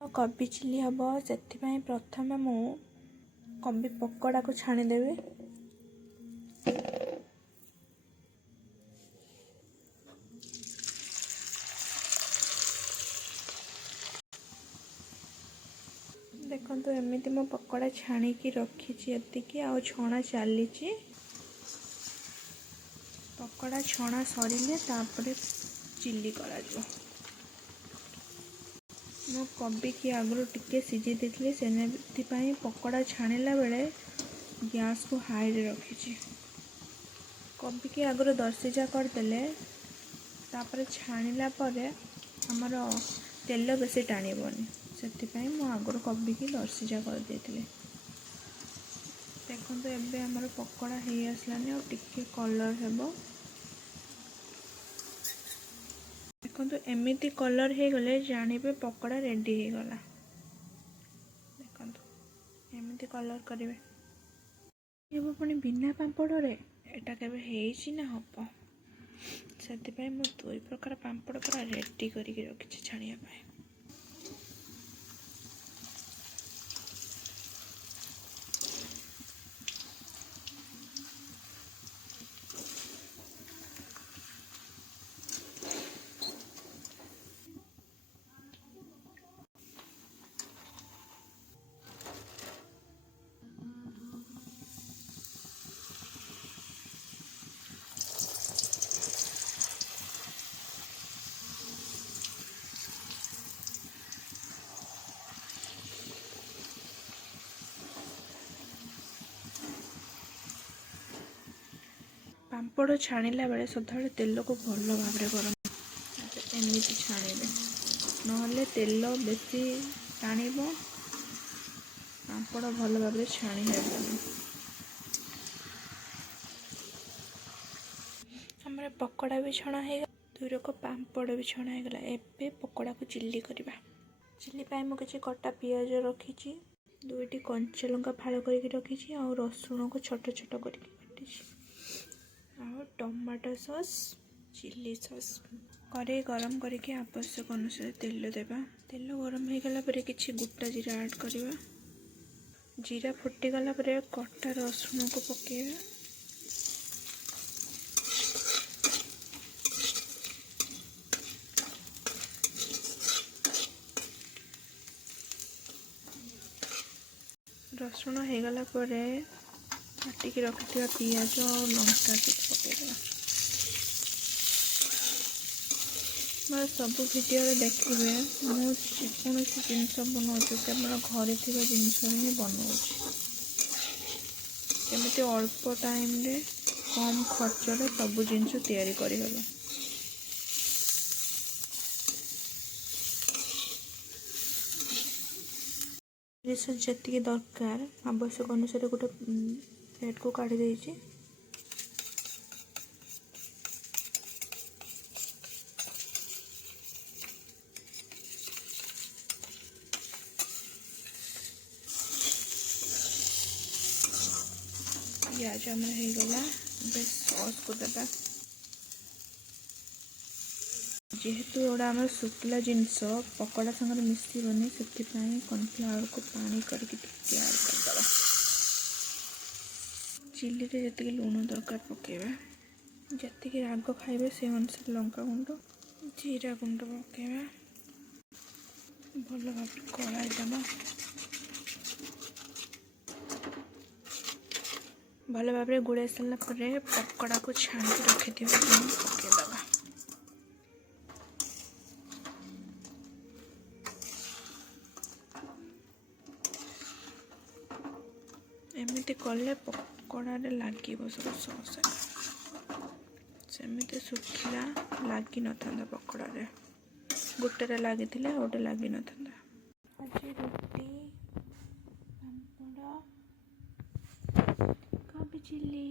कोबी चिल्ली हम से प्रथम मु कोबी पकोड़ा को छाणीदेवी। देखो एमती मो पकोड़ा छाणिकी रखी एतिकी आ छणा चली पकोड़ा छणा सरिले तापर चिल्ली करा मो कोबी की आगु टिके सीझी देती से पकोड़ा छाणिला बेले गैस को हाई रे रखी कोबी की आगु दर्शिजा करदे तापर छाणिला आमर तेल बेसी टाणबनी से मो आगु कोबी की दर्शिजा कर देती। देखो एबे आमर पकोड़ा हो आसलानी और टिके कलर हेबो। देखो एमती कलर हो गले जानवे पकोड़ा रेडी हो गला। देखो एमती कलर करेंगे ये पुणी बिना पांपड़ रे एटा केबे ना हम से दुई प्रकार पांपड़ पूरा रेडी करके रखी छाणिया। पांपड़ छाणिला बेले सदा तेल को भल भाव गरम एमती छाणिबे नहले तेल बेसी टाण पांपड़ भल भाव छाणी हेबनी। हमर पकोड़ा भी छणा है दुई रक पांपड़ भी छणा है गला। एबे पकोड़ा को चिल्ली करवा। चिल्ली पाई मु किछि कटा पियाज रखी दुईटी कंचा लंका फाड़ करके रखी और रसुण को छोट छोट करके काटी और टमाटो सॉस चिल्ली सॉस करे गरम करके आवश्यक अनुसार तेल देबा। तेल गरम हो गला परे किछि गोटा जीरा ऐड करवा। जीरा फुटी गला परे कटा रसुण को पकेबा। रसुण हो गला परे काटिकी रखिथिबा पियाज और लंका पकेदेबा। मोर सब भिडियो देखिए मुझे कौन जिनस बनाऊँ केवल घरे थी जिनस ही बनाऊँ केमी अल्प टाइम रे कम खर्च रे सब जिनस तैयारी करगला। जी दरकार आवश्यक अनुसार गोटे प्लेट को काढ़ी देछि। पियाज आमर हो गला सॉस को देबा। जेहेतु एटा आम शुक्ला जिनस पकोड़ा संगे मिसबनी से कॉर्नफ्लावर को पानी करके ऐड करदे। चिल्ली रे जी लुण दरकार पकेबा जी राग खाइबे से अनुसार लंका गुंड जीरा गुंड पकेबा भल भाव कड़ाईदेबा। भल भाव गुड़ाई सारा पकोड़ा को छाणी रखी पकेदेबा। एमती कले पकोड़ा लगे सब सॉस सेमती सुखिला लगी न था पकोड़ा गोटे लगी गोटे लगी न था। आज रोटी पांपड़ कोबी चिल्ली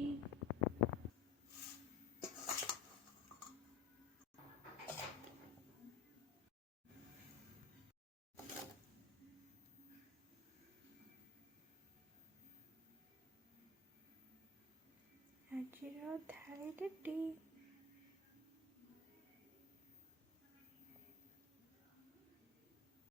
आज थाली रेडी।